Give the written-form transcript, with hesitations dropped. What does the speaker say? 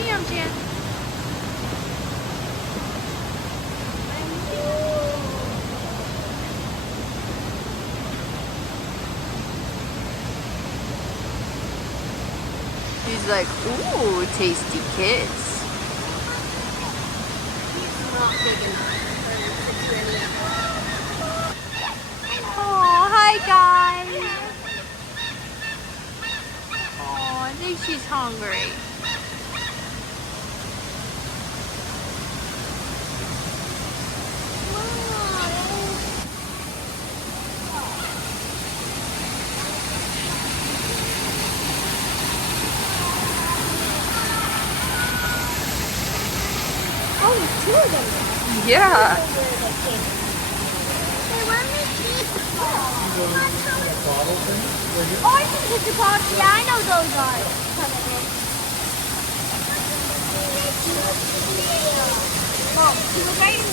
see him, Jen. He's like, ooh, tasty kids. Oh, hi guys. Oh, I think she's hungry. Oh, two of them. Yeah. They want me to eat. Oh, I can get the bottles. Yeah, I know those are. Mom, she was right in